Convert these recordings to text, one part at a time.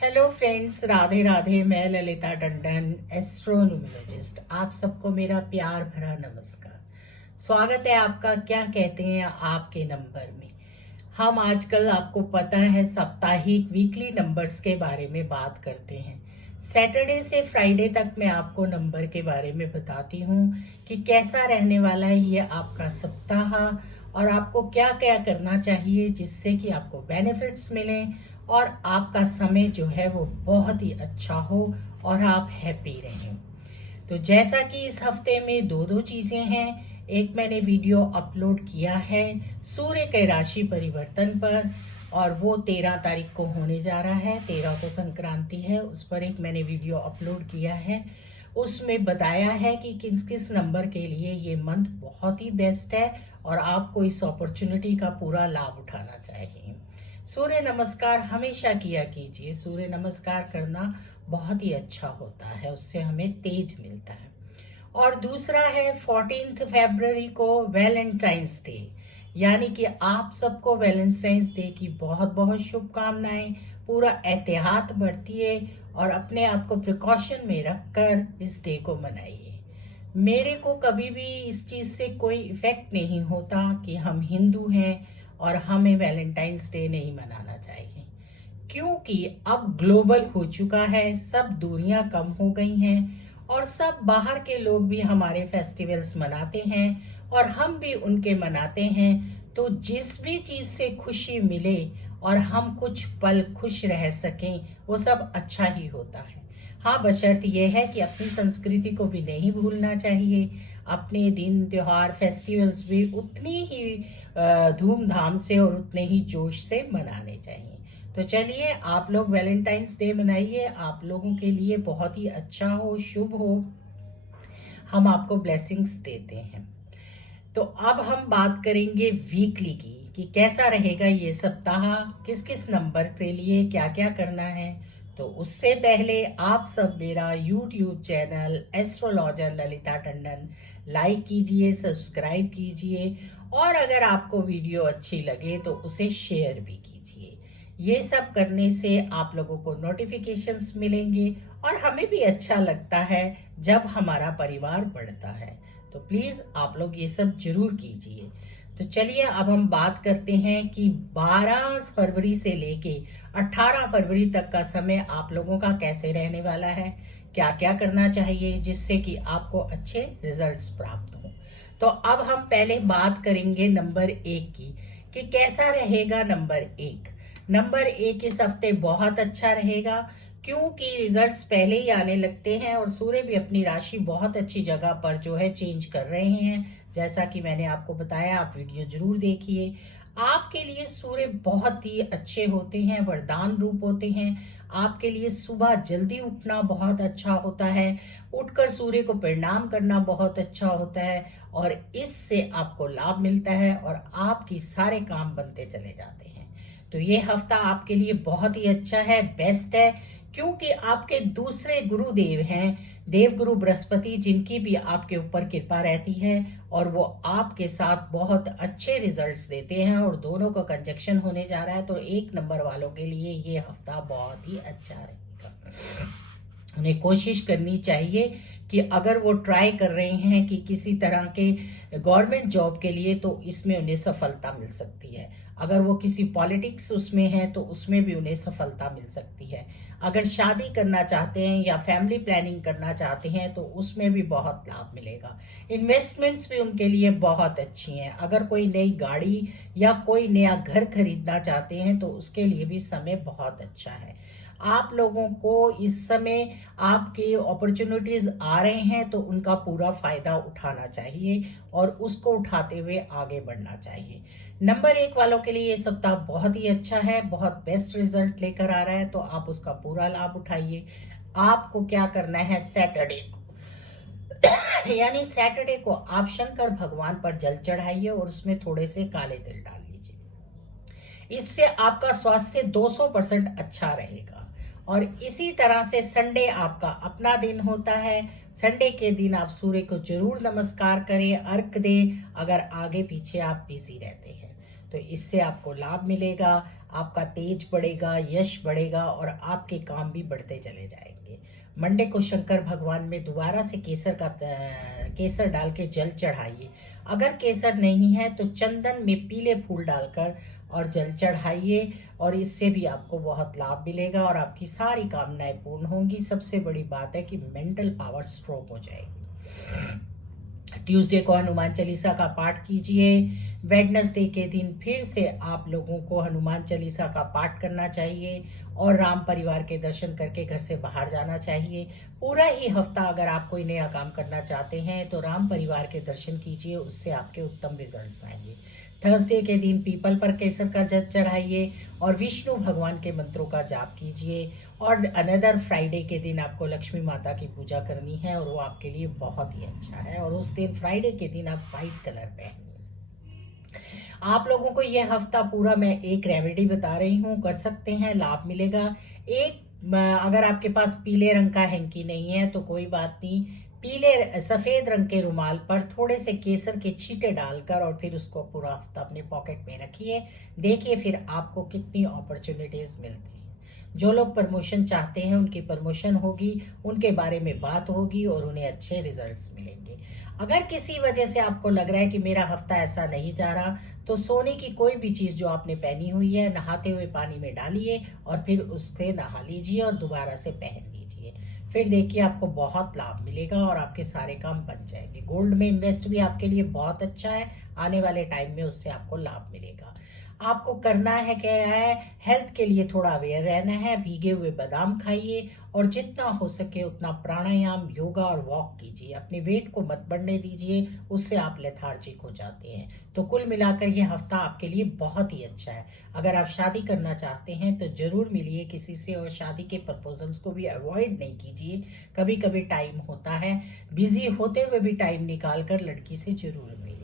Hello friends, Radhe Radhe. मैं ललिता टंडन, एस्ट्रोन्यूमरोलॉजिस्ट। आप सबको मेरा प्यार भरा नमस्कार। स्वागत है आपका क्या कहते हैं आपके नंबर में। हम आजकल आपको पता है साप्ताहिक वीकली नंबर्स के बारे में बात करते हैं। सैटरडे से फ्राइडे तक मैं आपको नंबर के बारे में बताती हूँ कि कैसा रहने वाला है ये आपका सप्ताह और आपको क्या क्या करना चाहिए जिससे कि आपको बेनिफिट्स मिलें और आपका समय जो है वो बहुत ही अच्छा हो और आप हैप्पी रहें। तो जैसा कि इस हफ्ते में दो दो चीजें हैं। एक मैंने वीडियो अपलोड किया है सूर्य के राशि परिवर्तन पर और वो 13 तारीख को होने जा रहा है। 13 को संक्रांति है, उस पर एक मैंने वीडियो अपलोड किया है। उसमें बताया है कि किस किस नंबर के लिए ये मंथ बहुत ही बेस्ट है और आपको इस अपॉर्चुनिटी का पूरा लाभ उठाना चाहिए। सूर्य नमस्कार हमेशा किया कीजिए। सूर्य नमस्कार करना बहुत ही अच्छा होता है, उससे हमें तेज मिलता है। और दूसरा है 14 फरवरी को वैलेंटाइंस डे, यानी कि आप सबको वैलेंटाइंस डे की बहुत बहुत शुभकामनाएं। पूरा एहतियात बरतिए और अपने आप को प्रिकॉशन में रखकर इस डे को मनाइए। मेरे को कभी भी इस चीज से कोई इफेक्ट नहीं होता कि हम हिंदू हैं और हमें वैलेंटाइंस डे नहीं मनाना चाहिए, क्योंकि अब ग्लोबल हो चुका है, सब दूरियां कम हो गई हैं और सब बाहर के लोग भी हमारे फेस्टिवल्स मनाते हैं और हम भी उनके मनाते हैं। तो जिस भी चीज से खुशी मिले और हम कुछ पल खुश रह सकें वो सब अच्छा ही होता है। हाँ, बशर्त यह है कि अपनी संस्कृति को भी नहीं भूलना चाहिए। अपने दिन त्योहार फेस्टिवल्स भी उतनी ही धूमधाम से और उतने ही जोश से मनाने चाहिए। तो चलिए, आप लोग वैलेंटाइंस डे मनाइए, आप लोगों के लिए बहुत ही अच्छा हो, शुभ हो। हम आपको ब्लेसिंग्स देते हैं। तो अब हम बात करेंगे वीकली की कि कैसा रहेगा ये सप्ताह, किस किस नंबर के लिए क्या क्या करना है। तो उससे पहले आप सब मेरा YouTube channel astrologer Lalita Tandon like कीजिए, सब्सक्राइब कीजिए और अगर आपको वीडियो अच्छी लगे तो उसे शेयर भी कीजिए। ये सब करने से आप लोगों को नोटिफिकेशंस मिलेंगे और हमें भी अच्छा लगता है जब हमारा परिवार बढ़ता है। तो प्लीज आप लोग ये सब जरूर कीजिए। तो चलिए, अब हम बात करते हैं कि 12 फरवरी से लेके 18 फरवरी तक का समय आप लोगों का कैसे रहने वाला है, क्या क्या करना चाहिए जिससे कि आपको अच्छे रिजल्ट्स प्राप्त हो। तो अब हम पहले बात करेंगे नंबर 1 की कि कैसा रहेगा नंबर 1। नंबर 1 इस हफ्ते बहुत अच्छा रहेगा क्योंकि रिजल्ट्स पहले ही आने लगते हैं और सूर्य भी अपनी राशि बहुत अच्छी जगह पर जो है चेंज कर रहे हैं। जैसा कि मैंने आपको बताया, आप वीडियो जरूर देखिए। आपके लिए सूर्य बहुत ही अच्छे होते हैं, वरदान रूप होते हैं। आपके लिए सुबह जल्दी उठना बहुत अच्छा होता है, उठकर सूर्य को प्रणाम करना बहुत अच्छा होता है और इससे आपको लाभ मिलता है और आपकी सारे काम बनते चले जाते हैं। तो ये हफ्ता आपके लिए बहुत ही अच्छा है, बेस्ट है, क्योंकि आपके दूसरे गुरुदेव हैं देवगुरु बृहस्पति, जिनकी भी आपके ऊपर कृपा रहती है और वो आपके साथ बहुत अच्छे रिजल्ट्स देते हैं और दोनों का कंजक्शन होने जा रहा है। तो 1 नंबर वालों के लिए ये हफ्ता बहुत ही अच्छा रहेगा। उन्हें कोशिश करनी चाहिए कि अगर वो ट्राई कर रहे हैं कि किसी तरह के गवर्नमेंट जॉब के लिए, तो इसमें उन्हें सफलता मिल सकती है। अगर वो किसी पॉलिटिक्स उसमें है तो उसमें भी उन्हें सफलता मिल सकती है। अगर शादी करना चाहते हैं या फैमिली प्लानिंग करना चाहते हैं तो उसमें भी बहुत लाभ मिलेगा। इन्वेस्टमेंट्स भी उनके लिए बहुत अच्छी हैं। अगर कोई नई गाड़ी या कोई नया घर खरीदना चाहते हैं तो उसके लिए भी समय बहुत अच्छा है। आप लोगों को इस समय आपके अपॉर्चुनिटीज आ रहे हैं तो उनका पूरा फायदा उठाना चाहिए और उसको उठाते हुए आगे बढ़ना चाहिए। नंबर 1 वालों के लिए ये सप्ताह बहुत ही अच्छा है, बहुत बेस्ट रिजल्ट लेकर आ रहा है, तो आप उसका पूरा लाभ उठाइए। आपको क्या करना है, सैटरडे को यानी सैटरडे को आप शंकर भगवान पर जल चढ़ाइए और उसमें थोड़े से काले तिल डाल लीजिए। इससे आपका स्वास्थ्य 200% अच्छा रहेगा। और इसी तरह से संडे आपका अपना दिन होता है। संडे के दिन आप सूर्य को जरूर नमस्कार करें, अर्घ दें, अगर आगे पीछे आप बिजी रहते हैं तो इससे आपको लाभ मिलेगा। आपका तेज बढ़ेगा, यश बढ़ेगा और आपके काम भी बढ़ते चले जाएंगे। मंडे को शंकर भगवान में दोबारा से केसर डाल के जल चढ़ाइए। अगर केसर नहीं है तो चंदन में पीले फूल डालकर और जल चढ़ाइए, और इससे भी आपको बहुत लाभ मिलेगा और आपकी सारी कामनाएं पूर्ण होंगी। सबसे बड़ी बात है कि मेंटल पावर स्ट्रोंग हो जाएगी। ट्यूसडे को हनुमान चालीसा का पाठ कीजिए। वेडनेसडे के दिन फिर से आप लोगों को हनुमान चालीसा का पाठ करना चाहिए और राम परिवार के दर्शन करके घर से बाहर जाना चाहिए। पूरा ही हफ्ता अगर आप कोई नया काम करना चाहते हैं तो राम परिवार के दर्शन कीजिए, उससे आपके उत्तम रिजल्ट्स आएंगे। थर्सडे के दिन पीपल पर केसर का जल चढ़ाइए और विष्णु भगवान के मंत्रों का जाप कीजिए। और अनदर फ्राइडे के दिन आपको लक्ष्मी माता की पूजा करनी है और वो आपके लिए बहुत ही अच्छा है। और उस दिन फ्राइडे के दिन आप व्हाइट कलर पहनिए। आप लोगों को यह हफ्ता पूरा मैं एक रेमेडी बता रही हूँ, कर सकते हैं, लाभ मिलेगा। अगर आपके पास पीले रंग का हैंकी नहीं है तो कोई बात नहीं, पीले सफेद रंग के रुमाल पर थोड़े से केसर के छींटे डालकर और फिर उसको पूरा हफ्ता अपने पॉकेट में रखिए। देखिए फिर आपको कितनी अपॉर्चुनिटीज मिलती हैं। जो लोग प्रमोशन चाहते हैं उनकी प्रमोशन होगी, उनके बारे में बात होगी और उन्हें अच्छे रिजल्ट्स मिलेंगे। अगर किसी वजह से आपको लग रहा है कि मेरा हफ्ता ऐसा नहीं जा रहा, तो सोने की कोई भी चीज जो आपने पहनी हुई है नहाते हुए पानी में डालिए और फिर उससे नहा लीजिए और दोबारा से पहन लीजिए। फिर देखिए आपको बहुत लाभ मिलेगा और आपके सारे काम बन जाएंगे। गोल्ड में इन्वेस्ट भी आपके लिए बहुत अच्छा है, आने वाले टाइम में उससे आपको लाभ मिलेगा। आपको करना है क्या है, हेल्थ के लिए थोड़ा अवेयर रहना है। भीगे हुए बादाम खाइए और जितना हो सके उतना प्राणायाम, योगा और वॉक कीजिए। अपने वेट को मत बढ़ने दीजिए, उससे आप लेथार्जिक हो जाते हैं। तो कुल मिलाकर ये हफ्ता आपके लिए बहुत ही अच्छा है। अगर आप शादी करना चाहते हैं तो जरूर मिलिए किसी से और शादी के प्रपोजल्स को भी अवॉइड नहीं कीजिए। कभी कभी टाइम होता है, बिजी होते हुए भी टाइम निकाल कर लड़की से जरूर मिलिए।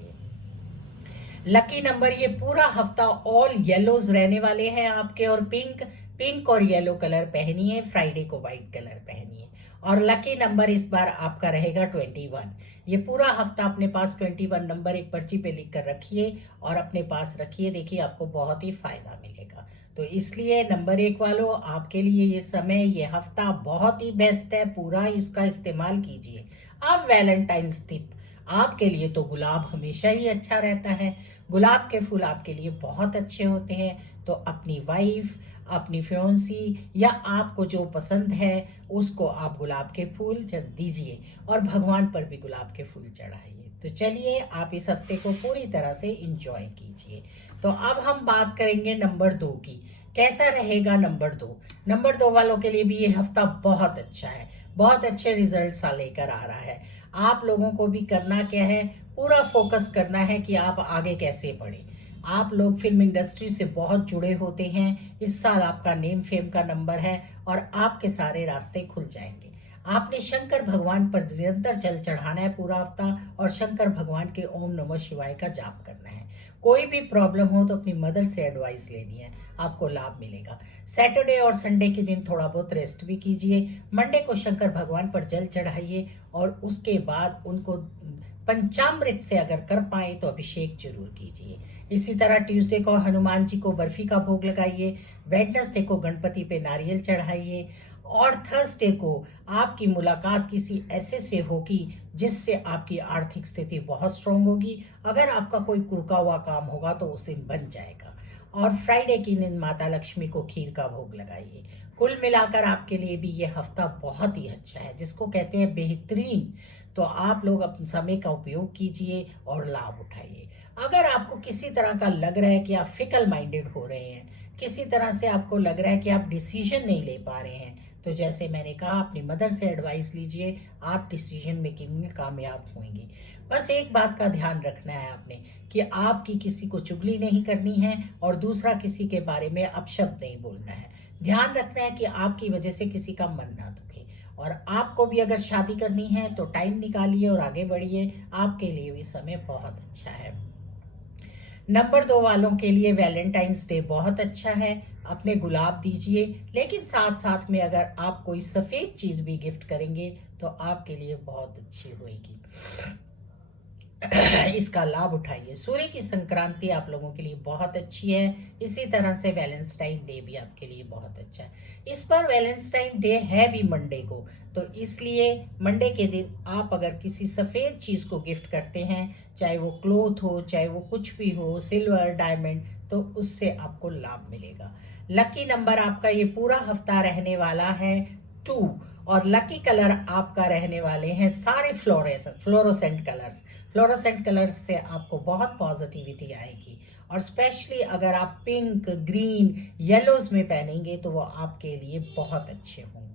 लकी नंबर ये पूरा हफ्ता ऑल येलोज रहने वाले हैं आपके, और पिंक और येलो कलर पहनिए। फ्राइडे को व्हाइट कलर पहनिए। और लकी नंबर इस बार आपका रहेगा 21। ये पूरा हफ्ता अपने पास 21 नंबर एक पर्ची पे लिख कर रखिए और अपने पास रखिए। देखिए आपको बहुत ही फायदा मिलेगा। तो इसलिए नंबर 1 वालों, आपके लिए ये समय, ये हफ्ता बहुत ही बेस्ट है, पूरा इसका इस्तेमाल कीजिए। अब वैलेंटाइंस टिप आपके लिए तो गुलाब हमेशा ही अच्छा रहता है। गुलाब के फूल आपके लिए बहुत अच्छे होते हैं। तो अपनी वाइफ, अपनी फियोंसी या आपको जो पसंद है उसको आप गुलाब के फूल दीजिए और भगवान पर भी गुलाब के फूल चढ़ाइए। तो चलिए आप इस हफ्ते को पूरी तरह से एंजॉय कीजिए। तो अब हम बात करेंगे नंबर 2 की। कैसा रहेगा नंबर 2? नंबर 2 वालों के लिए भी ये हफ्ता बहुत अच्छा है, बहुत अच्छे रिजल्ट्स लेकर आ रहा है। आप लोगों को भी करना क्या है, पूरा फोकस करना है कि आप आगे कैसे बढ़े। आप लोग फिल्म इंडस्ट्री से बहुत जुड़े होते हैं। इस साल आपका नेम फेम का नंबर है और आपके सारे रास्ते खुल जाएंगे। आपने शंकर भगवान पर निरंतर जल चढ़ाना है पूरा हफ्ता और शंकर भगवान के ओम नमः शिवाय का जाप करना है। कोई भी प्रॉब्लम हो तो अपनी मदर से एडवाइस लेनी है, आपको लाभ मिलेगा। सैटरडे और संडे के दिन थोड़ा बहुत रेस्ट भी कीजिए। मंडे को शंकर भगवान पर जल चढ़ाइए और उसके बाद उनको पंचामृत से अगर कर पाए तो अभिषेक जरूर कीजिए। इसी तरह ट्यूसडे को हनुमान जी को बर्फी का भोग लगाइए। वेडनेसडे को गणपति पे नारियल चढ़ाइए और थर्सडे को आपकी मुलाकात किसी ऐसे से होगी जिससे आपकी आर्थिक स्थिति बहुत स्ट्रांग होगी। अगर आपका कोई रुका हुआ काम होगा तो उस दिन बन जाएगा। और फ्राइडे की दिन माता लक्ष्मी को खीर का भोग लगाइए। कुल मिलाकर आपके लिए भी ये हफ्ता बहुत ही अच्छा है, जिसको कहते हैं बेहतरीन। तो आप लोग अपने समय का उपयोग कीजिए और लाभ उठाइए। अगर आपको किसी तरह का लग रहा है कि आप फिकल माइंडेड हो रहे हैं, किसी तरह से आपको लग रहा है कि आप डिसीजन नहीं ले पा रहे हैं, तो जैसे मैंने कहा अपनी मदर से एडवाइस लीजिए, आप डिसीजन मेकिंग में कामयाब होंगे। बस एक बात का ध्यान रखना है आपने कि आपकी किसी को चुगली नहीं करनी है और दूसरा किसी के बारे में अपशब्द नहीं बोलना है। ध्यान रखना है कि आपकी वजह से किसी का मन ना दुखे। और आपको भी अगर शादी करनी है तो टाइम निकालिए और आगे बढ़िए, आपके लिए भी समय बहुत अच्छा है। नंबर 2 वालों के लिए वैलेंटाइंस डे बहुत अच्छा है। अपने गुलाब दीजिए, लेकिन साथ साथ में अगर आप कोई सफेद चीज भी गिफ्ट करेंगे तो आपके लिए बहुत अच्छी होगी। इसका लाभ उठाइए। सूर्य की संक्रांति आप लोगों के लिए बहुत अच्छी है। इसी तरह से वैलेंटाइन डे भी आपके लिए बहुत अच्छा है। इस बार वैलेंटाइन डे है भी मंडे को, तो इसलिए मंडे के दिन आप अगर किसी सफेद चीज को गिफ्ट करते हैं, चाहे वो क्लोथ हो, चाहे वो कुछ भी हो, सिल्वर, डायमंड, तो उससे आपको लाभ मिलेगा। लकी नंबर आपका ये पूरा हफ्ता रहने वाला है 2, और लकी कलर आपका रहने वाले हैं सारे फ्लोरोसेंट कलर्स। फ्लोरोसेंट कलर्स से आपको बहुत पॉजिटिविटी आएगी, और स्पेशली अगर आप पिंक, ग्रीन, येलोज में पहनेंगे तो वो आपके लिए बहुत अच्छे होंगे।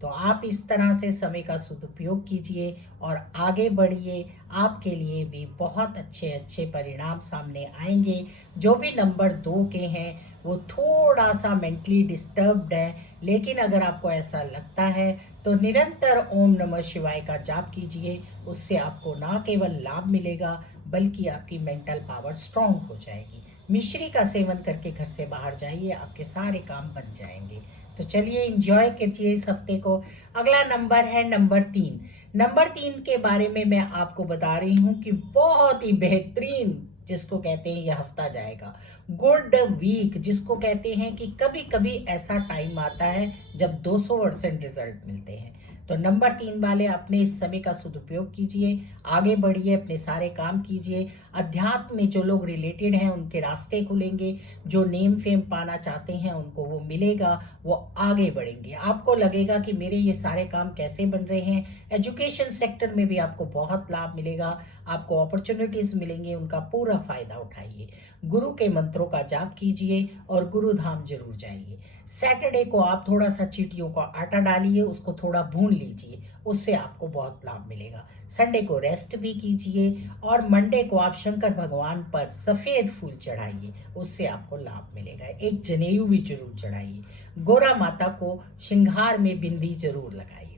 तो आप इस तरह से समय का सदुपयोग कीजिए और आगे बढ़िए। आपके लिए भी बहुत अच्छे अच्छे परिणाम सामने आएंगे। जो भी नंबर 2 के हैं वो थोड़ा सा मेंटली डिस्टर्ब्ड है, लेकिन अगर आपको ऐसा लगता है तो निरंतर ओम नमः शिवाय का जाप कीजिए। उससे आपको ना केवल लाभ मिलेगा बल्कि आपकी मेंटल पावर स्ट्रांग हो जाएगी। मिश्री का सेवन करके घर से बाहर जाइए, आपके सारे काम बन जाएंगे। तो चलिए एंजॉय कीजिए इस हफ्ते को। अगला नंबर है नंबर 3। नंबर 3 के बारे में मैं आपको बता रही हूँ कि बहुत ही बेहतरीन, जिसको कहते हैं यह हफ्ता जाएगा। गुड वीक, जिसको कहते हैं कि कभी कभी ऐसा टाइम आता है जब 200% रिजल्ट मिलते हैं। तो नंबर 3 वाले अपने इस समय का सदुपयोग कीजिए, आगे बढ़िए, अपने सारे काम कीजिए। अध्यात्म में जो लोग रिलेटेड हैं उनके रास्ते खुलेंगे, जो नेम फेम पाना चाहते हैं उनको वो मिलेगा, वो आगे बढ़ेंगे। आपको लगेगा कि मेरे ये सारे काम कैसे बन रहे हैं। एजुकेशन सेक्टर में भी आपको बहुत लाभ मिलेगा, आपको अपॉर्चुनिटीज मिलेंगे, उनका पूरा फायदा उठाइए। गुरु के मंत्रों का जाप कीजिए और गुरु धाम जरूर जाइए। सैटरडे को आप थोड़ा सा चींटियों का आटा डालिए, उसको थोड़ा भून लीजिए, उससे आपको बहुत लाभ मिलेगा। संडे को रेस्ट भी कीजिए, और मंडे को आप शंकर भगवान पर सफेद फूल चढ़ाइए, उससे आपको लाभ मिलेगा। एक जनेऊ भी जरूर चढ़ाइए। गोरा माता को श्रृंगार में बिंदी जरूर लगाइए।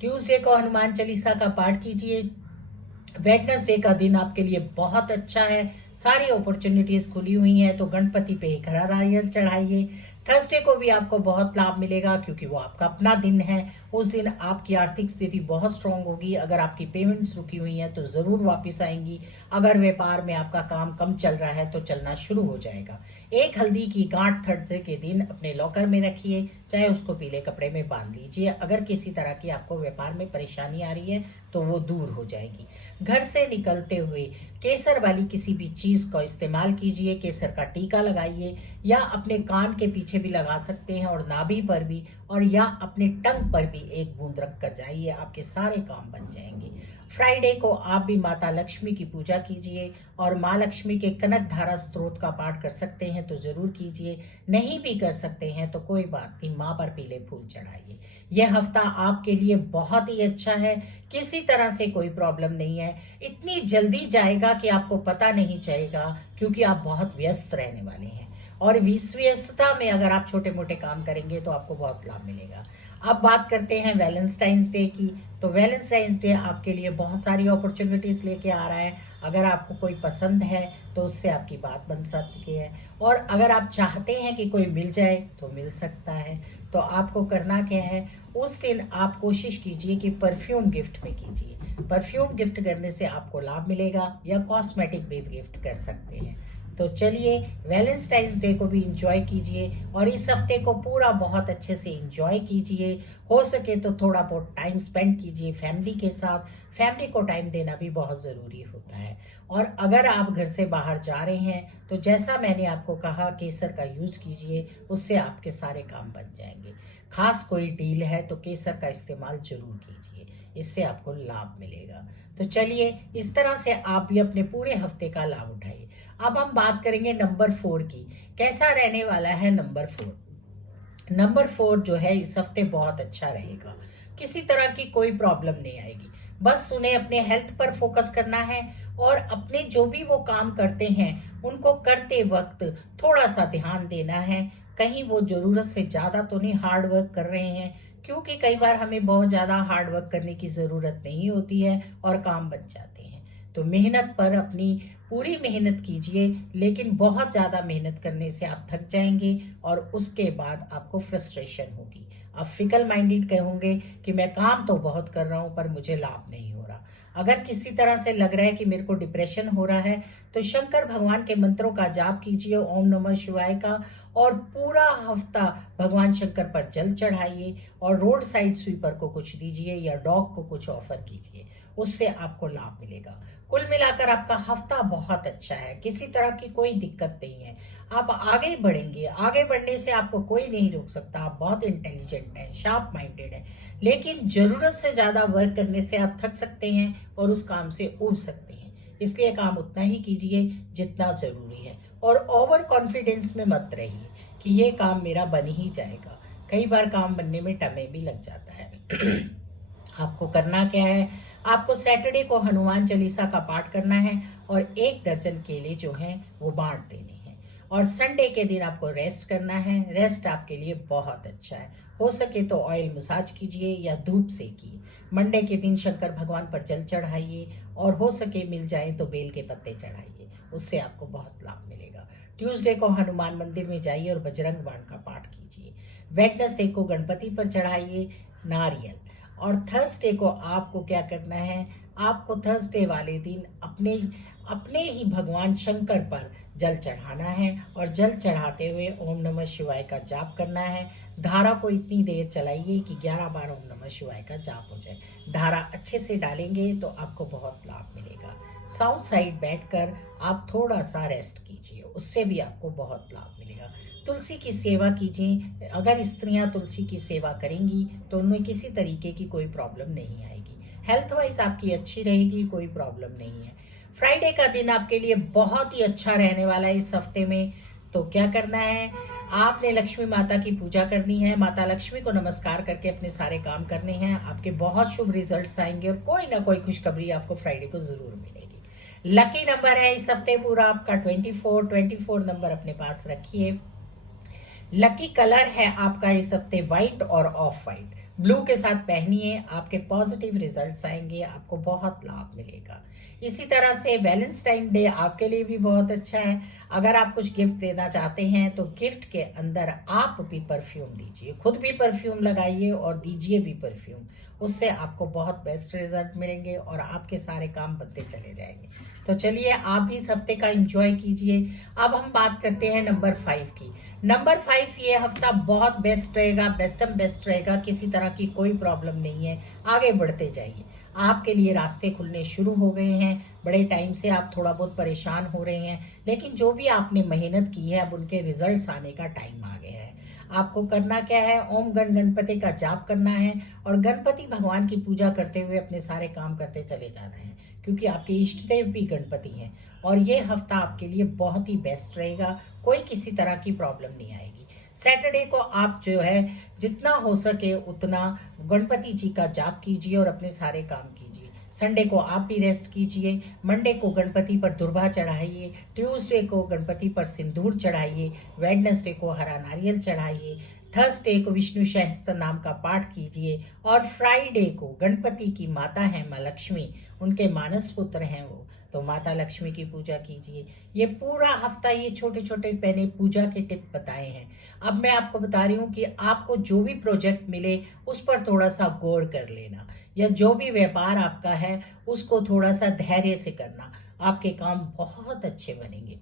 ट्यूसडे को हनुमान चालीसा का पाठ कीजिए। वेडनेसडे का दिन आपके लिए बहुत अच्छा है, सारी अपॉर्चुनिटीज खुली हुई हैं, तो गणपति पे एक हरा नारियल चढ़ाइए। थर्सडे को भी आपको बहुत लाभ मिलेगा क्योंकि वो आपका अपना दिन है। उस दिन आपकी आर्थिक स्थिति बहुत स्ट्रांग होगी। अगर आपकी पेमेंट्स रुकी हुई हैं तो जरूर वापस आएंगी। अगर व्यापार में आपका काम कम चल रहा है तो चलना शुरू हो जाएगा। एक हल्दी की गांठ थर्सडे के दिन अपने लॉकर में रखिए, चाहे उसको पीले कपड़े में बांध लीजिए। अगर किसी तरह की आपको व्यापार में परेशानी आ रही है तो वो दूर हो जाएगी। घर से निकलते हुए केसर वाली किसी भी चीज का इस्तेमाल कीजिए। केसर का टीका लगाइए, या अपने कान के पीछे भी लगा सकते हैं, और नाभि पर भी, और या अपने टंग पर भी एक बूंद रख कर जाइए, आपके सारे काम बन जाएंगे। फ्राइडे को आप भी माता लक्ष्मी की पूजा कीजिए, और माँ लक्ष्मी के कनक धारा स्त्रोत का पाठ कर सकते हैं तो जरूर कीजिए। नहीं भी कर सकते हैं तो कोई बात नहीं, माँ पर पीले फूल चढ़ाइए। यह हफ्ता आपके लिए बहुत ही अच्छा है, किसी तरह से कोई प्रॉब्लम नहीं है। इतनी जल्दी जाएगा कि आपको पता नहीं चलेगा, क्योंकि आप बहुत व्यस्त रहने वाले हैं, और इस व्यस्तता में अगर आप छोटे मोटे काम करेंगे तो आपको बहुत लाभ मिलेगा। अब बात करते हैं वैलेंटाइंस डे की। तो वैलेंटाइंस डे आपके लिए बहुत सारी अपॉर्चुनिटीज लेके आ रहा है। अगर आपको कोई पसंद है तो उससे आपकी बात बन सकती है, और अगर आप चाहते हैं कि कोई मिल जाए तो मिल सकता है। तो आपको करना क्या है, उस दिन आप कोशिश कीजिए कि परफ्यूम गिफ्ट में कीजिए। परफ्यूम गिफ्ट करने से आपको लाभ मिलेगा, या कॉस्मेटिक भी गिफ्ट कर सकते हैं। तो चलिए वैलेंटाइंस डे को भी इंजॉय कीजिए, और इस हफ्ते को पूरा बहुत अच्छे से इंजॉय कीजिए। हो सके तो थोड़ा बहुत टाइम स्पेंड कीजिए फैमिली के साथ। फैमिली को टाइम देना भी बहुत ज़रूरी होता है। और अगर आप घर से बाहर जा रहे हैं तो जैसा मैंने आपको कहा, केसर का यूज़ कीजिए, उससे आपके सारे काम बन जाएंगे। खास कोई डील है तो केसर का इस्तेमाल जरूर कीजिए, इससे आपको लाभ मिलेगा। तो चलिए इस तरह से आप भी अपने पूरे हफ्ते का लाभ उठाइए। अब हम बात करेंगे नंबर 4 की। कैसा रहने वाला है नंबर 4? नंबर 4 जो है इस हफ्ते बहुत अच्छा रहेगा, किसी तरह की कोई प्रॉब्लम नहीं आएगी। बस उन्हें अपने हेल्थ पर फोकस करना है, और अपने जो भी वो काम करते हैं उनको करते वक्त थोड़ा सा ध्यान देना है। कहीं वो जरूरत से ज्यादा तो नहीं हार्ड वर्क कर रहे हैं, क्योंकि कई बार हमें बहुत ज्यादा हार्ड वर्क करने की जरूरत नहीं होती है और काम बन जाते हैं। तो मेहनत पर अपनी पूरी मेहनत कीजिए, लेकिन बहुत ज्यादा मेहनत करने से आप थक जाएंगे, और उसके बाद आपको फ्रस्ट्रेशन होगी। आप फिकल माइंडेड कहोगे कि मैं काम तो बहुत कर रहा हूं पर मुझे लाभ नहीं हो रहा। अगर किसी तरह से लग रहा है कि मेरे को डिप्रेशन हो रहा है, तो शंकर भगवान के मंत्रों का जाप कीजिए, ओम नमः शिवाय का, और पूरा हफ्ता भगवान शंकर पर जल चढ़ाइए और रोड साइड स्वीपर को कुछ दीजिए या डॉग को कुछ ऑफर कीजिए, उससे आपको लाभ मिलेगा। कुल मिलाकर आपका हफ्ता बहुत अच्छा है, किसी तरह की कोई दिक्कत नहीं है, आप आगे बढ़ेंगे। आगे बढ़ने से आपको कोई नहीं रोक सकता। आप बहुत इंटेलिजेंट हैं, शार्प माइंडेड है, लेकिन जरूरत से ज्यादा वर्क करने से आप थक सकते हैं और उस काम से ऊब सकते हैं। इसलिए काम उतना ही कीजिए जितना जरूरी है, और ओवर कॉन्फिडेंस में मत रहिए कि ये काम मेरा बन ही जाएगा। कई बार काम बनने में समय भी लग जाता है। आपको करना क्या है, आपको सैटरडे को हनुमान चालीसा का पाठ करना है और 1 दर्जन केले जो हैं वो बांट देने हैं, और संडे के दिन आपको रेस्ट करना है। रेस्ट आपके लिए बहुत अच्छा है। हो सके तो ऑयल मसाज कीजिए या धूप सेकिए। मंडे के दिन शंकर भगवान पर जल चढ़ाइए, और हो सके मिल जाए तो बेल के पत्ते चढ़ाइए, उससे आपको बहुत लाभ मिलेगा। ट्यूसडे को हनुमान मंदिर में जाइए और बजरंग बाण का पाठ कीजिए। वेडनेसडे को गणपति पर चढ़ाइए नारियल। और थर्सडे को आपको क्या करना है, आपको थर्सडे वाले दिन अपने अपने ही भगवान शंकर पर जल चढ़ाना है, और जल चढ़ाते हुए ओम नमः शिवाय का जाप करना है। धारा को इतनी देर चलाइए कि 11 बार ओम नमः शिवाय का जाप हो जाए। धारा अच्छे से डालेंगे तो आपको बहुत लाभ मिलेगा। साउथ साइड बैठकर आप थोड़ा सा रेस्ट कीजिए, उससे भी आपको बहुत लाभ मिलेगा। तुलसी की सेवा कीजिए। अगर स्त्रियां तुलसी की सेवा करेंगी तो उनमें किसी तरीके की कोई प्रॉब्लम नहीं आएगी। हेल्थ वाइज आपकी अच्छी रहेगी, कोई प्रॉब्लम नहीं है। फ्राइडे का दिन आपके लिए बहुत ही अच्छा रहने वाला है इस हफ्ते में। तो क्या करना है, आपने लक्ष्मी माता की पूजा करनी है। माता लक्ष्मी को नमस्कार करके अपने सारे काम करने हैं। आपके बहुत शुभ रिजल्ट्स आएंगे और कोई ना कोई खुशखबरी आपको फ्राइडे को जरूर मिलेगी। लकी नंबर है इस हफ्ते पूरा आपका 24 नंबर अपने पास रखिए। लकी कलर है आपका इस हफ्ते व्हाइट और ऑफ व्हाइट। ब्लू के साथ पहनिए, आपके पॉजिटिव रिजल्ट्स आएंगे, आपको बहुत लाभ मिलेगा। इसी तरह से वैलेंटाइन डे आपके लिए भी बहुत अच्छा है। अगर आप कुछ गिफ्ट देना चाहते हैं तो गिफ्ट के अंदर आप भी परफ्यूम दीजिए, खुद भी परफ्यूम लगाइए और दीजिए भी परफ्यूम, उससे आपको बहुत बेस्ट रिजल्ट मिलेंगे और आपके सारे काम बनते चले जाएंगे। तो चलिए आप भी इस हफ्ते का एंजॉय कीजिए। अब हम बात करते हैं नंबर 5 की। नंबर 5 ये हफ्ता बहुत बेस्ट रहेगा, बेस्ट रहेगा, किसी तरह की कोई प्रॉब्लम नहीं है। आगे बढ़ते जाइए, आपके लिए रास्ते खुलने शुरू हो गए हैं। बड़े टाइम से आप थोड़ा बहुत परेशान हो रहे हैं, लेकिन जो भी आपने मेहनत की है अब उनके रिजल्ट्स आने का टाइम आ गया है। आपको करना क्या है, ओम गणपति का जाप करना है और गणपति भगवान की पूजा करते हुए अपने सारे काम करते चले जाना है, क्योंकि आपके इष्ट देव भी गणपति हैं। और ये हफ्ता आपके लिए बहुत ही बेस्ट रहेगा, कोई किसी तरह की प्रॉब्लम नहीं आएगी। सैटरडे को आप जो है जितना हो सके उतना गणपति जी का जाप कीजिए और अपने सारे काम कीजिए। संडे को आप भी रेस्ट कीजिए। मंडे को गणपति पर दुर्वा चढ़ाइए। ट्यूसडे को गणपति पर सिंदूर चढ़ाइए। वेडनेसडे को हरा नारियल चढ़ाइए। थर्सडे को विष्णु सहस्त्र नाम का पाठ कीजिए। और फ्राइडे को गणपति की माता है माँ लक्ष्मी, उनके मानस पुत्र हैं वो, तो माता लक्ष्मी की पूजा कीजिए। ये पूरा हफ्ता ये छोटे छोटे मैंने पूजा के टिप बताए हैं। अब मैं आपको बता रही हूँ कि आपको जो भी प्रोजेक्ट मिले उस पर थोड़ा सा गौर कर लेना, या जो भी व्यापार आपका है उसको थोड़ा सा धैर्य से करना। आपके काम बहुत अच्छे बनेंगे,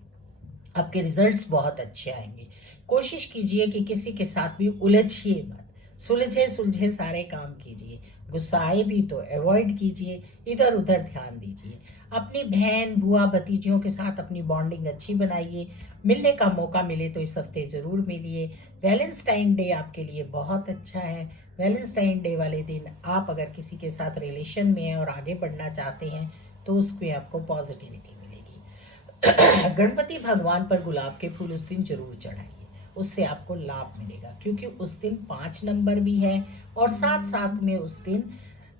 आपके रिजल्ट्स बहुत अच्छे आएंगे। कोशिश कीजिए कि किसी के साथ भी उलझिए मत, सुलझे सुलझे सारे काम कीजिए। गुस्साए भी तो अवॉइड कीजिए, इधर उधर ध्यान दीजिए। अपनी बहन बुआ भतीजियों के साथ अपनी बॉन्डिंग अच्छी बनाइए। मिलने का मौका मिले तो इस हफ्ते जरूर मिलिए। वैलेंटाइन डे आपके लिए बहुत अच्छा है। वैलेंटाइन डे वाले दिन आप अगर किसी के साथ रिलेशन में हैं और आगे बढ़ना चाहते हैं तो उसमें आपको पॉजिटिविटी मिलेगी। गणपति भगवान पर गुलाब के फूल उस दिन जरूर चढ़ाइए, उससे आपको लाभ मिलेगा, क्योंकि उस दिन 5 नंबर भी है और साथ साथ में उस दिन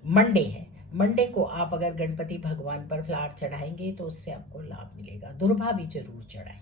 मंडे है। मंडे को आप अगर गणपति भगवान पर फ्लावर चढ़ाएंगे तो उससे आपको लाभ मिलेगा। दुर्भा भी जरूर चढ़ाएं।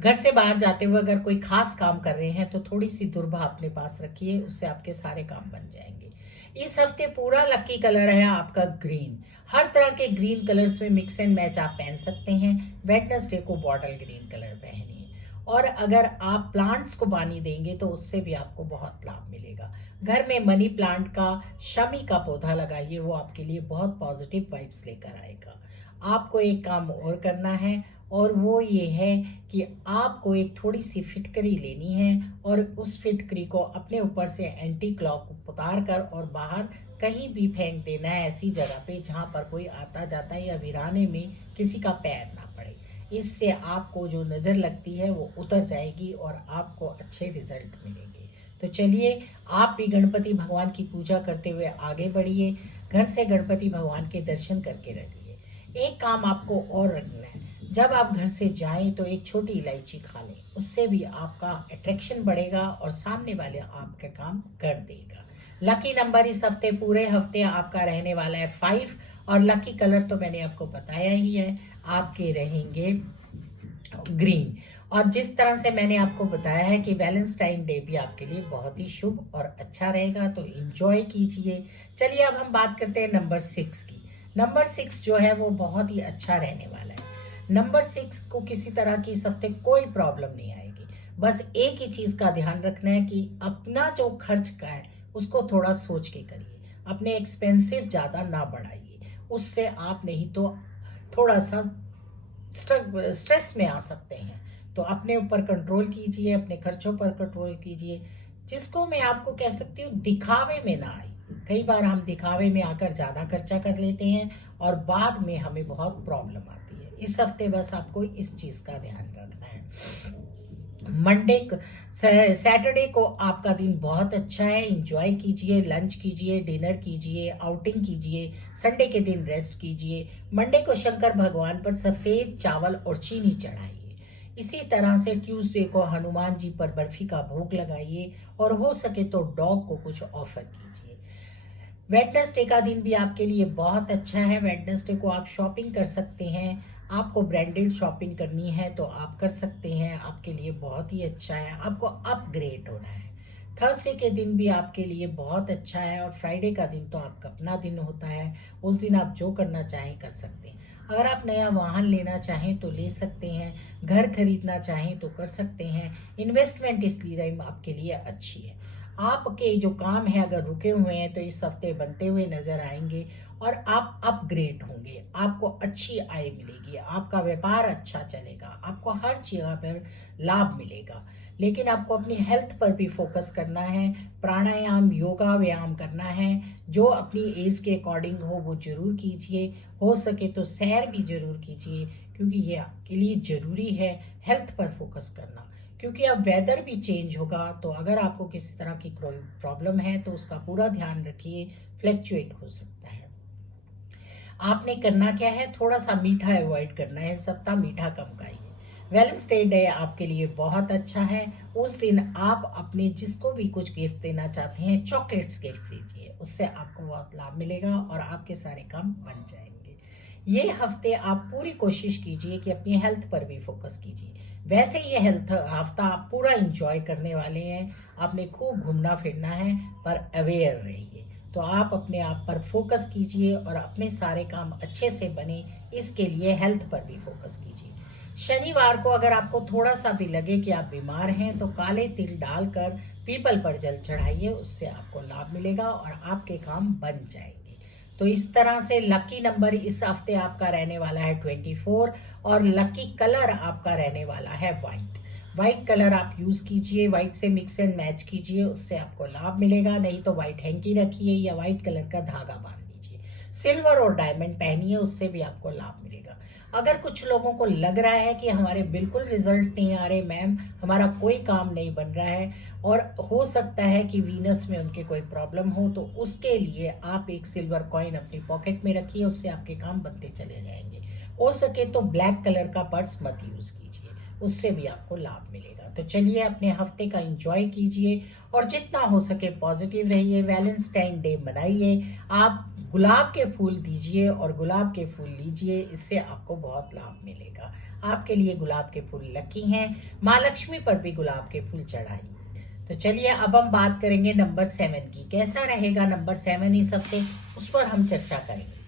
घर से बाहर जाते हुए अगर कोई खास काम कर रहे हैं तो थोड़ी सी दुर्भा अपने पास रखिए, उससे आपके सारे काम बन जाएंगे। इस हफ्ते पूरा लकी कलर है आपका ग्रीन। हर तरह के ग्रीन कलर्स में मिक्स एंड मैच आप पहन सकते हैं। वेडनेसडे को बॉटल ग्रीन कलर पहनिए। और अगर आप प्लांट्स को पानी देंगे तो उससे भी आपको बहुत लाभ मिलेगा। घर में मनी प्लांट का, शमी का पौधा लगाइए, वो आपके लिए बहुत पॉजिटिव वाइब्स लेकर आएगा। आपको एक काम और करना है, और वो ये है कि आपको एक थोड़ी सी फिटकरी लेनी है और उस फिटकरी को अपने ऊपर से एंटी क्लॉक उतार कर और बाहर कहीं भी फेंक देना है, ऐसी जगह पे जहाँ पर कोई आता जाता है या वीराने में किसी का पैर ना पड़े। इससे आपको जो नज़र लगती है वो उतर जाएगी और आपको अच्छे रिजल्ट मिलेंगे। तो चलिए, आप भी गणपति भगवान की पूजा करते हुए आगे बढ़िए, घर से गणपति भगवान के दर्शन करके रहिए। एक काम आपको और रखना है, जब आप घर से जाएं तो एक छोटी इलायची खा लें, उससे भी आपका अट्रैक्शन बढ़ेगा और सामने वाले आपका काम कर देगा। लकी नंबर इस हफ्ते, पूरे हफ्ते आपका रहने वाला है 5, और लकी कलर तो मैंने आपको बताया ही है, आपके रहेंगे ग्रीन। और जिस तरह से मैंने आपको बताया है कि वैलेंटाइन डे भी आपके लिए बहुत ही शुभ और अच्छा रहेगा, तो एंजॉय कीजिए। चलिए, अब हम बात करते हैं नंबर 6 की। नंबर 6 जो है वो बहुत ही अच्छा रहने वाला है। नंबर 6 को किसी तरह की इस हफ्ते कोई प्रॉब्लम नहीं आएगी। बस एक ही चीज का ध्यान रखना है कि अपना जो खर्च का है उसको थोड़ा सोच के करिए, अपने एक्सपेंसिव ज्यादा ना बढ़ाइए, उससे आप नहीं तो थोड़ा सा स्ट्रेस में आ सकते हैं। तो अपने ऊपर कंट्रोल कीजिए, अपने खर्चों पर कंट्रोल कीजिए, जिसको मैं आपको कह सकती हूँ दिखावे में ना आए। कई बार हम दिखावे में आकर ज्यादा खर्चा कर लेते हैं और बाद में हमें बहुत प्रॉब्लम आती है। इस हफ्ते बस आपको इस चीज का ध्यान रखना है। सैटरडे को आपका दिन बहुत अच्छा है, एंजॉय कीजिए, लंच कीजिए, डिनर कीजिए, आउटिंग कीजिए। संडे के दिन रेस्ट कीजिए। मंडे को शंकर भगवान पर सफेद चावल और चीनी चढ़ाइए। इसी तरह से ट्यूसडे को हनुमान जी पर बर्फी का भोग लगाइए और हो सके तो डॉग को कुछ ऑफर कीजिए। वेडनेसडे का दिन भी आपके लिए बहुत अच्छा है। वेडनेसडे को आप शॉपिंग कर सकते हैं, आपको ब्रांडेड शॉपिंग करनी है तो आप कर सकते हैं, आपके लिए बहुत ही अच्छा है। आपको अपग्रेड होना है। थर्सडे के दिन भी आपके लिए बहुत अच्छा है, और फ्राइडे का दिन तो आपका अपना दिन होता है। उस दिन आप जो करना चाहें कर सकते हैं। अगर आप नया वाहन लेना चाहें तो ले सकते हैं, घर खरीदना चाहें तो कर सकते हैं। इन्वेस्टमेंट इसलिए आपके लिए अच्छी है। आपके जो काम है अगर रुके हुए हैं तो इस हफ्ते बनते हुए नजर आएंगे और आप अपग्रेड होंगे। आपको अच्छी आय मिलेगी, आपका व्यापार अच्छा चलेगा, आपको हर जगह पर लाभ मिलेगा। लेकिन आपको अपनी हेल्थ पर भी फोकस करना है। प्राणायाम, योगा, व्यायाम करना है। जो अपनी एज के अकॉर्डिंग हो वो जरूर कीजिए। हो सके तो सैर भी जरूर कीजिए, क्योंकि ये आपके लिए जरूरी है हेल्थ पर फोकस करना। क्योंकि अब वेदर भी चेंज होगा, तो अगर आपको किसी तरह की कोई प्रॉब्लम है तो उसका पूरा ध्यान रखिए, फ्लैक्चुएट हो सकता है। आपने करना क्या है, थोड़ा सा मीठा अवॉइड करना है, सप्ताह मीठा कम खाइए। वेलेंटाइन डे आपके लिए बहुत अच्छा है। उस दिन आप अपने जिसको भी कुछ गिफ्ट देना चाहते हैं, चॉकलेट्स गिफ्ट दीजिए, उससे आपको बहुत लाभ मिलेगा और आपके सारे काम बन जाएंगे। ये हफ्ते आप पूरी कोशिश कीजिए कि अपनी हेल्थ पर भी फोकस कीजिए। वैसे ये हेल्थ हफ्ता आप पूरा इंजॉय करने वाले हैं, आपने खूब घूमना फिरना है, पर अवेयर रहिए। तो आप अपने आप पर फोकस कीजिए और अपने सारे काम अच्छे से बने, इसके लिए हेल्थ पर भी फोकस कीजिए। शनिवार को अगर आपको थोड़ा सा भी लगे कि आप बीमार हैं तो काले तिल डालकर पीपल पर जल चढ़ाइए, उससे आपको लाभ मिलेगा और आपके काम बन जाएंगे। तो इस तरह से लकी नंबर इस हफ्ते आपका रहने वाला है 24, और लकी कलर आपका रहने वाला है व्हाइट। व्हाइट कलर आप यूज कीजिए, व्हाइट से मिक्स एंड मैच कीजिए, उससे आपको लाभ मिलेगा। नहीं तो व्हाइट हैंकी रखिए या व्हाइट कलर का धागा बांध दीजिए। सिल्वर और डायमंड पहनिए, उससे भी आपको लाभ मिलेगा। अगर कुछ लोगों को लग रहा है कि हमारे बिल्कुल रिजल्ट नहीं आ रहे मैम, हमारा कोई काम नहीं बन रहा है, और हो सकता है कि वीनस में उनके कोई प्रॉब्लम हो, तो उसके लिए आप एक सिल्वर कॉइन अपनी पॉकेट में रखिए, उससे आपके काम बनते चले जाएंगे। हो सके तो ब्लैक कलर का पर्स मत यूज कीजिए, उससे भी आपको लाभ मिलेगा। तो चलिए, अपने हफ्ते का एंजॉय कीजिए और जितना हो सके पॉजिटिव रहिए। वैलेंटाइन डे मनाइए, आप गुलाब के फूल दीजिए और गुलाब के फूल लीजिए, इससे आपको बहुत लाभ मिलेगा। आपके लिए गुलाब के फूल लकी हैं। माँ लक्ष्मी पर भी गुलाब के फूल चढ़ाइए। तो चलिए, अब हम बात करेंगे नंबर 7 की। कैसा रहेगा नंबर 7 इस हफ्ते, उस पर हम चर्चा करेंगे।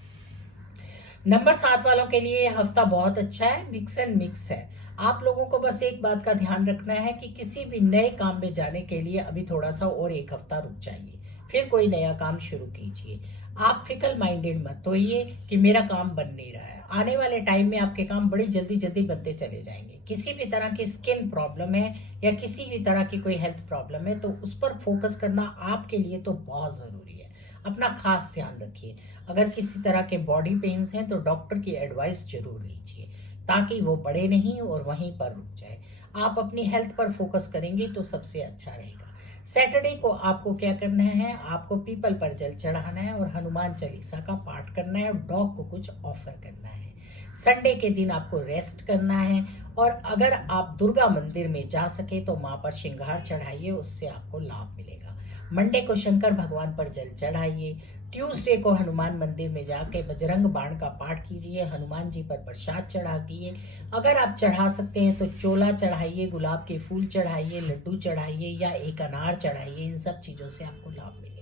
नंबर 7 वालों के लिए हफ्ता बहुत अच्छा है, मिक्स एंड मिक्स है। आप लोगों को बस एक बात का ध्यान रखना है कि किसी भी नए काम में जाने के लिए अभी थोड़ा सा और एक हफ्ता रुक जाइए, फिर कोई नया काम शुरू कीजिए। आप फिकल माइंडेड मत होइए कि मेरा काम बन नहीं रहा है। आने वाले टाइम में आपके काम बड़ी जल्दी जल्दी बनते चले जाएंगे। किसी भी तरह की स्किन प्रॉब्लम है या किसी भी तरह की कोई हेल्थ प्रॉब्लम है तो उस पर फोकस करना आपके लिए तो बहुत जरूरी है। अपना खास ध्यान रखिए। अगर किसी तरह के बॉडी पेन्स हैं तो डॉक्टर की एडवाइस जरूर लीजिए ताकि वो बढ़े नहीं और वहीं पर रुक जाए। आप अपनी हेल्थ पर फोकस करेंगे तो सबसे अच्छा रहेगा। सैटरडे को आपको क्या करना है, आपको पीपल पर जल चढ़ाना है और हनुमान चालीसा का पाठ करना है और डॉग को कुछ ऑफर करना है। संडे के दिन आपको रेस्ट करना है और अगर आप दुर्गा मंदिर में जा सके तो माँ पर श्रृंगार चढ़ाइए, उससे आपको लाभ मिलेगा। मंडे को शंकर भगवान पर जल चढ़ाइए। ट्यूसडे को हनुमान मंदिर में जाके बजरंग बाण का पाठ कीजिए, हनुमान जी पर प्रसाद चढ़ाइए। अगर आप चढ़ा सकते हैं तो चोला चढ़ाइए, गुलाब के फूल चढ़ाइए, लड्डू चढ़ाइए या एक अनार चढ़ाइए। इन सब चीजों से आपको लाभ मिलेगा।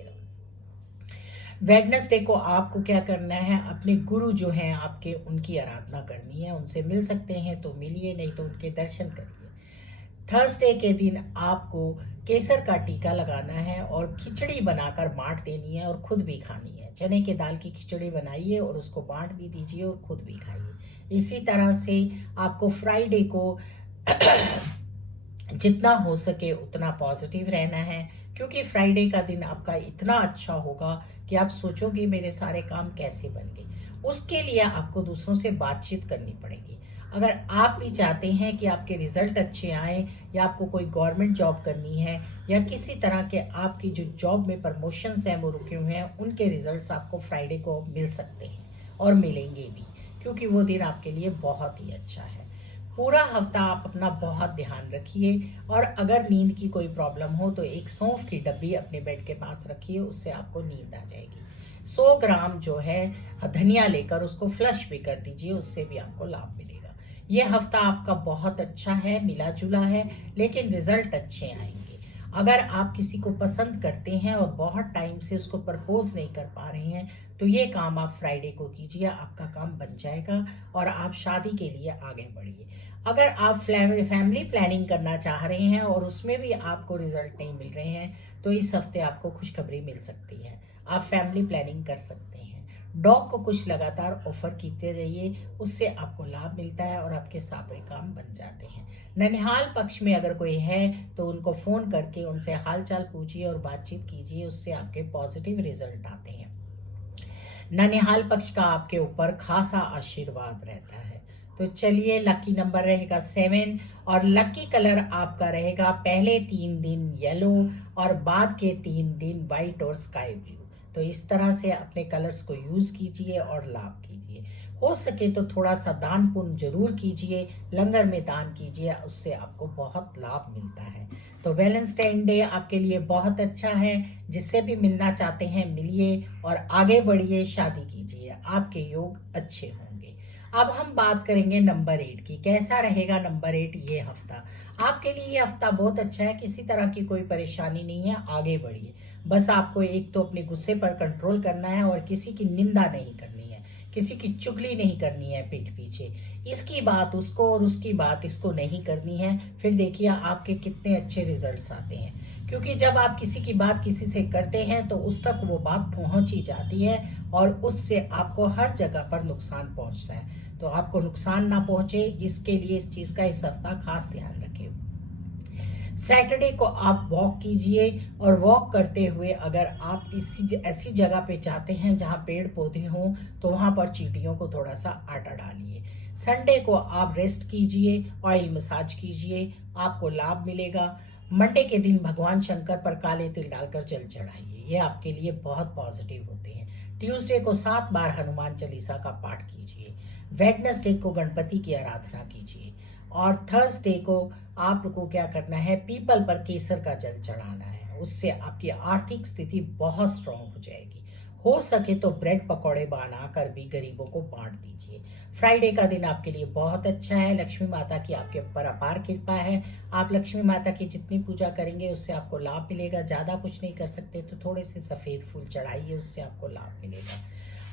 वेडनेसडे को आपको क्या करना है, अपने गुरु जो हैं आपके उनकी आराधना करनी है। उनसे मिल सकते हैं तो मिलिए, नहीं तो उनके दर्शन करिए। थर्सडे के दिन आपको केसर का टीका लगाना है और खिचड़ी बनाकर बांट देनी है और खुद भी खानी है। चने के दाल की खिचड़ी बनाइए और उसको बांट भी दीजिए और खुद भी खाइए। इसी तरह से आपको फ्राइडे को जितना हो सके उतना पॉजिटिव रहना है, क्योंकि फ्राइडे का दिन आपका इतना अच्छा होगा कि आप सोचोगे मेरे सारे काम कैसे बन गए। उसके लिए आपको दूसरों से बातचीत करनी पड़ेगी। अगर आप भी चाहते हैं कि आपके रिजल्ट अच्छे आए या आपको कोई गवर्नमेंट जॉब करनी है या किसी तरह के आपकी जो जॉब में प्रमोशंस हैं वो रुके हुए हैं, उनके रिजल्ट्स आपको फ्राइडे को मिल सकते हैं और मिलेंगे भी, क्योंकि वो दिन आपके लिए बहुत ही अच्छा है। पूरा हफ्ता आप अपना बहुत ध्यान रखिए और अगर नींद की कोई प्रॉब्लम हो तो एक सौंफ की डब्बी अपने बेड के पास रखिए, उससे आपको नींद आ जाएगी। 100 ग्राम जो है धनिया लेकर उसको फ्लश भी कर दीजिए, उससे भी आपको लाभ मिलेगा। ये हफ्ता आपका बहुत अच्छा है, मिला जुला है, लेकिन रिजल्ट अच्छे आएंगे। अगर आप किसी को पसंद करते हैं और बहुत टाइम से उसको प्रपोज नहीं कर पा रहे हैं तो ये काम आप फ्राइडे को कीजिए, आपका काम बन जाएगा और आप शादी के लिए आगे बढ़िए। अगर आप फैमिली प्लानिंग करना चाह रहे हैं और उसमें भी आपको रिजल्ट नहीं मिल रहे हैं तो इस हफ्ते आपको खुशखबरी मिल सकती है, आप फैमिली प्लानिंग कर सकते हैं। डॉग को कुछ लगातार ऑफर कीते रहिए, उससे आपको लाभ मिलता है और आपके सारे काम बन जाते हैं। ननिहाल पक्ष में अगर कोई है तो उनको फोन करके उनसे हालचाल पूछिए और बातचीत कीजिए, उससे आपके पॉजिटिव रिजल्ट आते हैं। ननिहाल पक्ष का आपके ऊपर खासा आशीर्वाद रहता है। तो चलिए, लकी नंबर रहेगा 7 और लकी कलर आपका रहेगा पहले 3 दिन येलो और बाद के 3 दिन व्हाइट और स्काई ब्लू। तो इस तरह से अपने कलर्स को यूज कीजिए और लाभ कीजिए। हो सके तो थोड़ा सा दान पुण्य जरूर कीजिए, लंगर में दान कीजिए, उससे आपको बहुत लाभ मिलता है। तो वैलेंटाइन डे आपके लिए बहुत अच्छा है। जिससे भी मिलना चाहते हैं मिलिए और आगे बढ़िए, शादी कीजिए, आपके योग अच्छे होंगे। अब हम बात करेंगे नंबर 8 की। कैसा रहेगा नंबर 8 ये हफ्ता? आपके लिए ये हफ्ता बहुत अच्छा है, किसी तरह की कोई परेशानी नहीं है, आगे बढ़िए। बस आपको एक तो अपने गुस्से पर कंट्रोल करना है और किसी की निंदा नहीं करनी है, किसी की चुगली नहीं करनी है पीठ पीछे। इसकी बात उसको और उसकी बात इसको नहीं करनी है। फिर देखिए आपके कितने अच्छे रिजल्ट्स आते हैं, क्योंकि जब आप किसी की बात किसी से करते हैं तो उस तक वो बात पहुंच ही जाती है और उससे आपको हर जगह पर नुकसान पहुंचता है। तो आपको नुकसान ना पहुंचे, इसके लिए इस चीज का इस हफ्ता खास ध्यान रखें। सैटरडे को आप वॉक कीजिए और वॉक करते हुए अगर आप किसी ऐसी जगह पे जाते हैं जहां पेड़ पौधे हों तो वहां पर चींटियों को थोड़ा सा आटा डालिए। संडे को आप रेस्ट कीजिए, ऑयल मसाज कीजिए, आपको लाभ मिलेगा। मंडे के दिन भगवान शंकर पर काले तिल डालकर जल चढ़ाइए, ये आपके लिए बहुत पॉजिटिव होते हैं। ट्यूसडे को 7 बार हनुमान चालीसा का पाठ कीजिए। वेडनेसडे को गणपति की आराधना कीजिए और थर्सडे को आपको क्या करना है, पीपल पर केसर का जल चढ़ाना है, उससे आपकी आर्थिक स्थिति बहुत स्ट्रांग हो जाएगी। हो सके तो ब्रेड पकौड़े बनाकर भी गरीबों को बांट दीजिए। फ्राइडे का दिन आपके लिए बहुत अच्छा है, लक्ष्मी माता की आपके ऊपर अपार कृपा है। आप लक्ष्मी माता की जितनी पूजा करेंगे उससे आपको लाभ मिलेगा। ज्यादा कुछ नहीं कर सकते तो थोड़े से सफेद फूल चढ़ाइए, उससे आपको लाभ मिलेगा।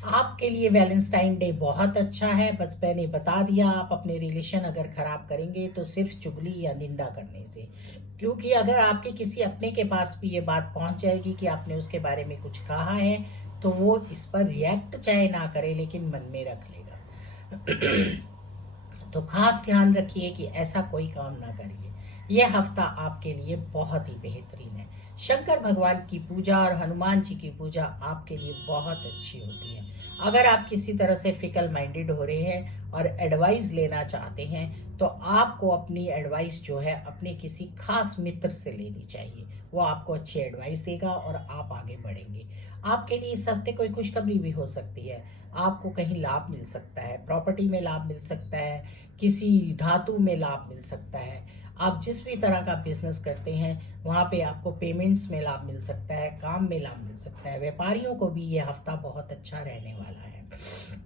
आपके लिए वैलेंटाइन डे बहुत अच्छा है। बस मैंने बता दिया, आप अपने रिलेशन अगर खराब करेंगे तो सिर्फ चुगली या निंदा करने से, क्योंकि अगर आपके किसी अपने के पास भी ये बात पहुंच जाएगी कि आपने उसके बारे में कुछ कहा है, तो वो इस पर रिएक्ट चाहे ना करे लेकिन मन में रख लेगा। तो खास ध्यान रखिए कि ऐसा कोई काम ना करिए। यह हफ्ता आपके लिए बहुत ही बेहतरीन है। शंकर भगवान की पूजा और हनुमान जी की पूजा आपके लिए बहुत अच्छी होती है। अगर आप किसी तरह से फिकल माइंडेड हो रहे हैं और एडवाइस लेना चाहते हैं, तो आपको अपनी एडवाइस जो है अपने किसी खास मित्र से लेनी चाहिए। वो आपको अच्छी एडवाइस देगा और आप आगे बढ़ेंगे। आपके लिए इस हफ्ते कोई खुशखबरी भी हो सकती है। आपको कहीं लाभ मिल सकता है, प्रॉपर्टी में लाभ मिल सकता है, किसी धातु में लाभ मिल सकता है। आप जिस भी तरह का बिजनेस करते हैं वहाँ पे आपको पेमेंट्स में लाभ मिल सकता है, काम में लाभ मिल सकता है। व्यापारियों को भी ये हफ्ता बहुत अच्छा रहने वाला है।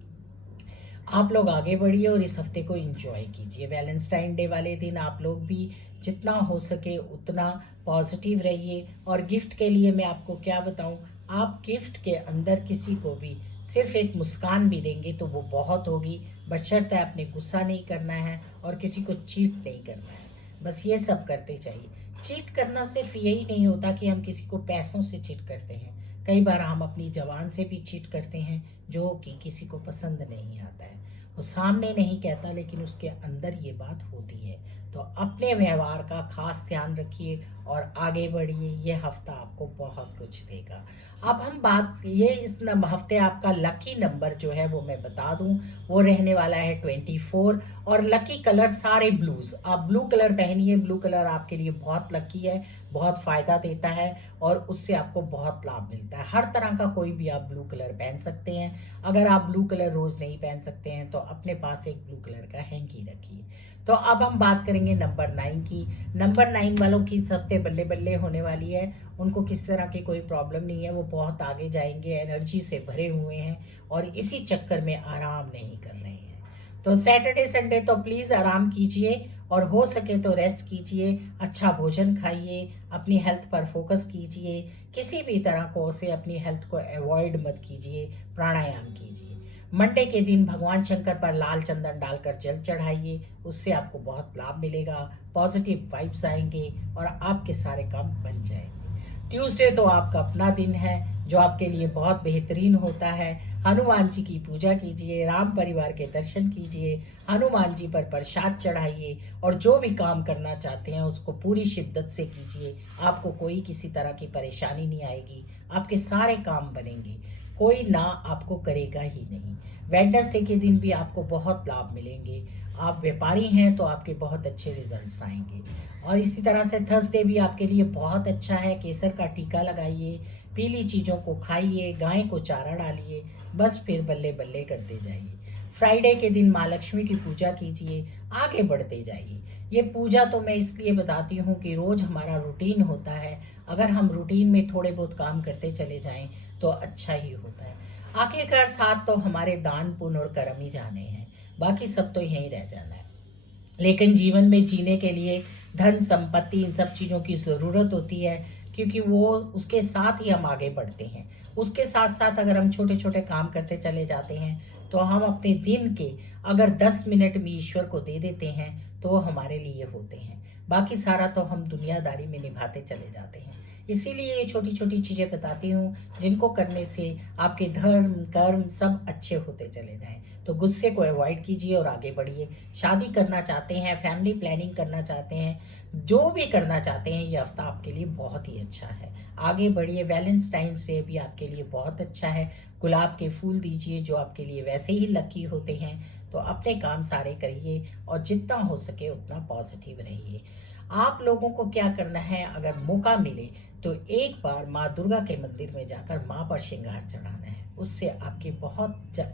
आप लोग आगे बढ़िए और इस हफ्ते को एंजॉय कीजिए। वैलेंटाइन डे वाले दिन आप लोग भी जितना हो सके उतना पॉजिटिव रहिए। और गिफ्ट के लिए मैं आपको क्या बताऊं, आप गिफ्ट के अंदर किसी को भी सिर्फ एक मुस्कान भी देंगे तो वो बहुत होगी, बशर्ते आपने गुस्सा नहीं करना है और किसी को चीट नहीं करना है। बस ये सब करते चाहिए। चीट करना सिर्फ यही नहीं होता कि हम किसी को पैसों से चीट करते हैं, कई बार हम अपनी जबान से भी चीट करते हैं, जो कि किसी को पसंद नहीं आता है। वो सामने नहीं कहता लेकिन उसके अंदर ये बात होती है। तो अपने व्यवहार का खास ध्यान रखिए और आगे बढ़िए। ये हफ्ता आपको बहुत कुछ देगा। अब हम बात ये इस हफ्ते आपका लकी नंबर जो है वो मैं बता दूं, वो रहने वाला है 24। और लकी कलर सारे ब्लूज, आप ब्लू कलर पहनिए। ब्लू कलर आपके लिए बहुत लकी है, बहुत फायदा देता है और उससे आपको बहुत लाभ मिलता है। हर तरह का कोई भी आप ब्लू कलर पहन सकते हैं। अगर आप ब्लू कलर रोज नहीं पहन सकते हैं तो अपने पास एक ब्लू कलर का हैंकी रखिए। तो अब हम बात करेंगे नंबर 9 की। नंबर 9 वालों की इस हफ्ते बल्ले बल्ले होने वाली है। उनको किस तरह की कोई प्रॉब्लम नहीं है, वो बहुत आगे जाएंगे, एनर्जी से भरे हुए हैं और इसी चक्कर में आराम नहीं कर रहे हैं। तो सैटरडे संडे तो प्लीज आराम कीजिए और हो सके तो रेस्ट कीजिए, अच्छा भोजन खाइए, अपनी हेल्थ पर फोकस कीजिए। किसी भी तरह को से अपनी हेल्थ को अवॉइड मत कीजिए, प्राणायाम कीजिए। मंडे के दिन भगवान शंकर पर लाल चंदन डालकर जल चढ़ाइए, उससे आपको बहुत लाभ मिलेगा, पॉजिटिव वाइब्स आएंगे और आपके सारे काम बन जाएंगे। ट्यूसडे तो आपका अपना दिन है जो आपके लिए बहुत बेहतरीन होता है। हनुमान जी की पूजा कीजिए, राम परिवार के दर्शन कीजिए, हनुमान जी पर प्रसाद चढ़ाइए और जो भी काम करना चाहते हैं उसको पूरी शिद्दत से कीजिए। आपको कोई किसी तरह की परेशानी नहीं आएगी, आपके सारे काम बनेंगे, कोई ना आपको करेगा ही नहीं। वेडनेसडे के दिन भी आपको बहुत लाभ मिलेंगे। आप व्यापारी हैं तो आपके बहुत अच्छे रिजल्ट्स आएंगे। और इसी तरह से थर्सडे भी आपके लिए बहुत अच्छा है। केसर का टीका लगाइए, पीली चीजों को खाइए, गाय को चारा डालिए, बस फिर बल्ले बल्ले करते जाइए। फ्राइडे के दिन माँ लक्ष्मी की पूजा कीजिए, आगे बढ़ते जाइए। ये पूजा तो मैं इसलिए बताती हूँ कि रोज हमारा रूटीन होता है, अगर हम रूटीन में थोड़े बहुत काम करते चले जाएं तो अच्छा ही होता है। आखिरकार साथ तो हमारे दान पुण्य और कर्म ही जाने हैं, बाकी सब तो यहीं रह जाना है। लेकिन जीवन में जीने के लिए धन संपत्ति इन सब चीजों की जरूरत होती है, क्योंकि वो उसके साथ ही हम आगे बढ़ते हैं। उसके साथ साथ अगर हम छोटे छोटे काम करते चले जाते हैं तो हम अपने दिन के अगर 10 मिनट भी ईश्वर को दे देते हैं तो वो हमारे लिए होते हैं। बाकी सारा तो हम दुनियादारी में निभाते चले जाते हैं। इसीलिए ये छोटी छोटी चीजें बताती हूँ जिनको करने से आपके धर्म कर्म सब अच्छे होते चले जाएं। तो गुस्से को अवॉइड कीजिए और आगे बढ़िए। शादी करना चाहते हैं, फैमिली प्लानिंग करना चाहते हैं, जो भी करना चाहते हैं, ये हफ्ता आपके लिए बहुत ही अच्छा है। आगे बढ़िए। वैलेंटाइंस डे भी आपके लिए बहुत अच्छा है। गुलाब के फूल दीजिए जो आपके लिए वैसे ही लकी होते हैं। तो अपने काम सारे करिए और जितना हो सके उतना पॉजिटिव रहिए। आप लोगों को क्या करना है, अगर मौका मिले तो एक बार माँ दुर्गा के मंदिर में जाकर माँ पर श्रृंगार चढ़ाना है। उससे आपकी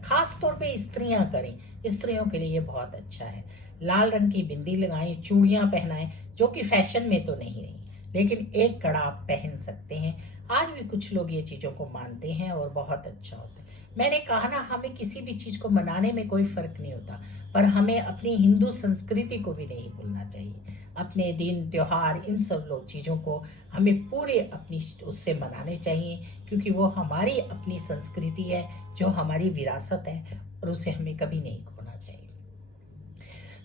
खास तौर पे स्त्रियां करें, स्त्रियों के लिए ये बहुत अच्छा है। लाल रंग की बिंदी लगाएं, चूड़ियां पहनाएं, जो कि फैशन में तो नहीं रही, लेकिन एक कड़ा आप पहन सकते हैं। आज भी कुछ लोग ये चीजों को मानते हैं और बहुत अच्छा होता है। मैंने कहा ना, हमें किसी भी चीज को मनाने में कोई फर्क नहीं होता, पर हमें अपनी हिंदू संस्कृति को भी नहीं भूलना चाहिए। अपने दिन त्योहार इन सब लोग चीज़ों को हमें पूरे अपनी उससे मनाने चाहिए, क्योंकि वो हमारी अपनी संस्कृति है, जो हमारी विरासत है, और उसे हमें कभी नहीं खोना चाहिए।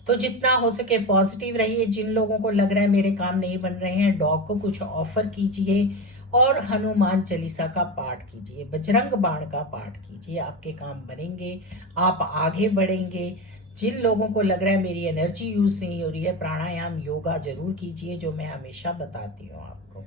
तो जितना हो सके पॉजिटिव रहिए। जिन लोगों को लग रहा है मेरे काम नहीं बन रहे हैं, डॉग को कुछ ऑफर कीजिए और हनुमान चालीसा का पाठ कीजिए, बजरंग बाण का पाठ कीजिए, आपके काम बनेंगे, आप आगे बढ़ेंगे। जिन लोगों को लग रहा है मेरी एनर्जी यूज नहीं हो रही है, प्राणायाम योगा जरूर कीजिए, जो मैं हमेशा बताती हूँ आपको।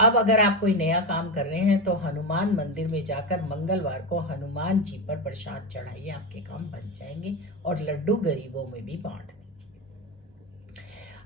अब अगर आप कोई नया काम कर रहे हैं तो हनुमान मंदिर में जाकर मंगलवार को हनुमान जी पर प्रसाद चढ़ाइए, आपके काम बन जाएंगे, और लड्डू गरीबों में भी बांट दीजिए।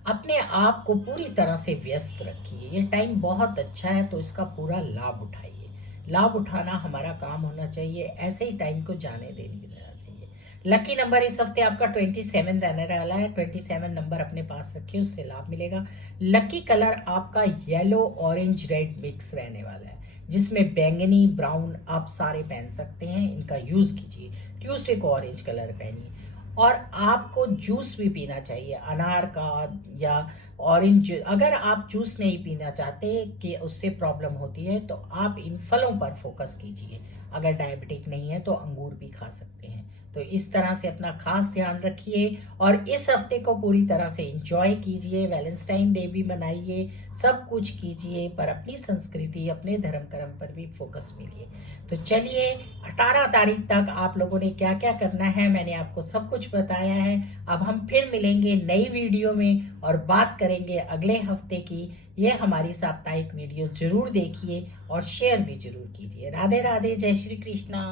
अपने आप को पूरी तरह से व्यस्त रखिए, ये टाइम बहुत अच्छा है, तो इसका पूरा लाभ उठाइए। लाभ उठाना हमारा काम होना चाहिए, ऐसे ही टाइम को जाने देना चाहिए। लकी नंबर इस हफ्ते आपका 27 रहने वाला है। 27 नंबर अपने पास रखिए, उससे लाभ मिलेगा। लकी कलर आपका येलो ऑरेंज रेड मिक्स रहने वाला है, जिसमें बैंगनी ब्राउन आप सारे पहन सकते हैं, इनका यूज कीजिए। ट्यूसडे को ऑरेंज कलर पहनिए। और आपको जूस भी पीना चाहिए, अनार का या ऑरेंज। अगर आप जूस नहीं पीना चाहते कि उससे प्रॉब्लम होती है, तो आप इन फलों पर फोकस कीजिए। अगर डायबिटिक नहीं है तो अंगूर भी खा सकते हैं। तो इस तरह से अपना खास ध्यान रखिए, और इस हफ्ते को पूरी तरह से एंजॉय कीजिए। वैलेंटाइन डे भी मनाइए, सब कुछ कीजिए, पर अपनी संस्कृति अपने धर्म कर्म पर भी फोकस मिलिए। तो चलिए, 18 तारीख तक आप लोगों ने क्या क्या करना है मैंने आपको सब कुछ बताया है। अब हम फिर मिलेंगे नई वीडियो में और बात करेंगे अगले हफ्ते की। ये हमारी साप्ताहिक वीडियो जरूर देखिए और शेयर भी जरूर कीजिए। राधे राधे, जय श्री कृष्णा।